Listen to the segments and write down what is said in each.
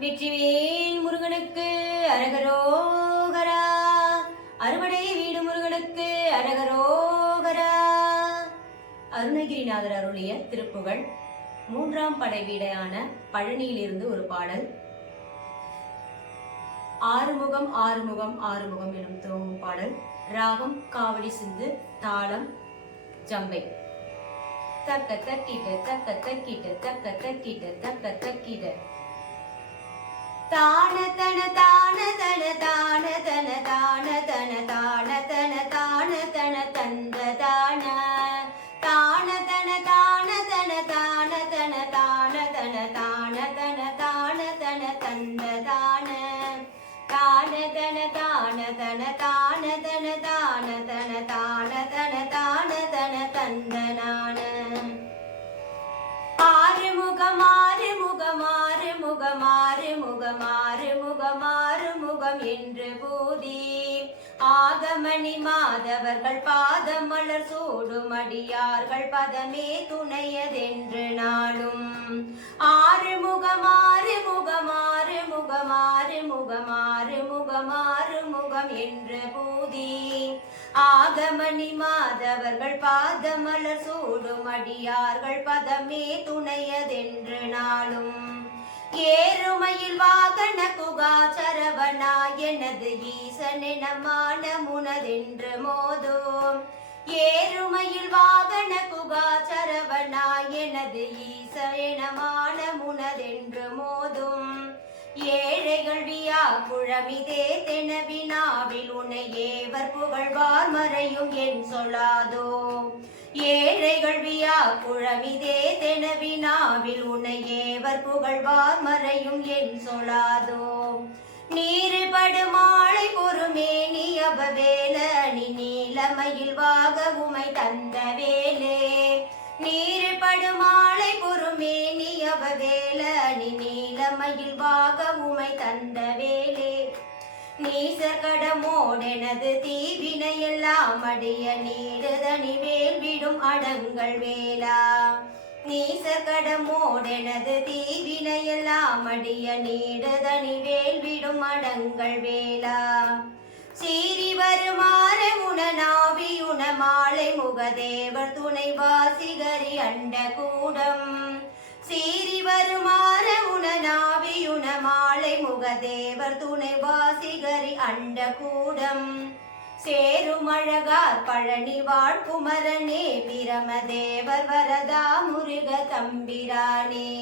வெற்றிவேல் முருகனுக்கு அரகரோகரா. அறுபடை வீடு முருகனுக்கு அரகரோகரா. அருணகிரிநாதர் அருளிய திருப்புகழ் மூன்றாம் படை வீடான பழனியிலிருந்து ஒரு பாடல். ஆறுமுகம் ஆறுமுகம் ஆறுமுகம் எனும் துவங்கும் பாடல். ராகம் காவடி சிந்து, தாளம் ஜம்பை. தக்க தக்கிட்ட தக்க தக்கிட்ட தக்க தக்கிட்ட தக்க தக்கிட்ட தான தன தான தன தான தன தான தன தான தன தான தன தந்த தான தான தன தான தன தான தன தான தன தான தன தான தன தந்த தான தான தன தான தன தான தன தான தன தான தன தான தன தந்த நான. ஆறுமுகம் ஆறுமுகம் ஆறுமுகம் ஆறுமுகம் ஆறுமுகம் ஆறுமுகம் என்று போதி ஆகமணி மாதவர்கள் பாதம் மலர் சூடும் அடியார்கள் பதமே துணையதென்று நாளும். ஆறுமுகம் ஆறுமுகம் ஆறுமுகம் ஆறுமுகம் ஆறுமுகம் ஆறுமுகம் என்று போதி ஆகமணி மாதவர்கள் பாதமலர் சூடும் அடியார்கள் பதமே துணையதென்று நாளும். ஏறுமையில் வாகன குகா சரவணா எனது ஈசனென மானமுனதென்று மோதும். ஏறுமையில் வாகன குகா சரவணா எனது ஈசனென மானமுனதென்று மோதும். ஏழைகள் வியா குழமிதே தெனவினாவில் உன்னை ஏவர் புகழ்வார் மறையும் என் சொல்லாதோ. ஏழைகள் வியா குழமிதே தெனவினாவில் உன்னை ஏவர் புகழ்வார் மறையும் என் சொல்லாதோ. நீருபடு மாலை பொறுமே நீ அபவேல அணி நீலமயில் வாக உமை தந்த வேலே. நீருபடு மாலை பொறுமே நீ அபவேல அணி நீலமயில் வாக உமை தந்த வேலே. நீசர் கடமோடெனது தீவினையெல்லாம் அடிய நீடுதனி வேல் விடும் அடங்கள் வேலா. நீசர் கடமோடெனது தீவினையெல்லாம் அடிய நீடுதனி வேல் விடும் அடங்கள் வேலா. சீறி வருமாற உணநாவி உணமாலை முகதேவர் துணை வாசிகரி அண்ட கூடம். சீறி வருமாற உணநாவி உணமாலை முகதேவர் துணை வாசிகரி அண்ட கூடம். சேரும் அழகார் பழனி வாழ்குமரனே பிரமதேவர் வரதா முருக தம்பிரானே.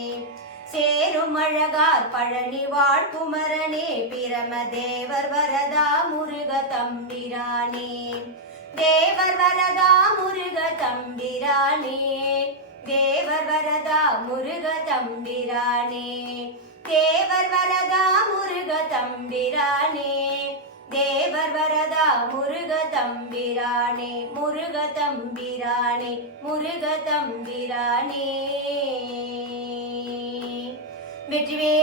சேரும் அழகார் பழனி வாழ்குமரனே பிரமதேவர் வரதா முருக தம்பிரானே. தேவர் வரதா முருக தம்பிரானே. தேவர் வரதா முருக தம்பிரானே. தேவர் வரதா முருக தம்பிரானே. தேவர் வரதா முருக தம்பிரானே. முருக தம்பிரானே முருக தம்பிரானே. வெற்றிவே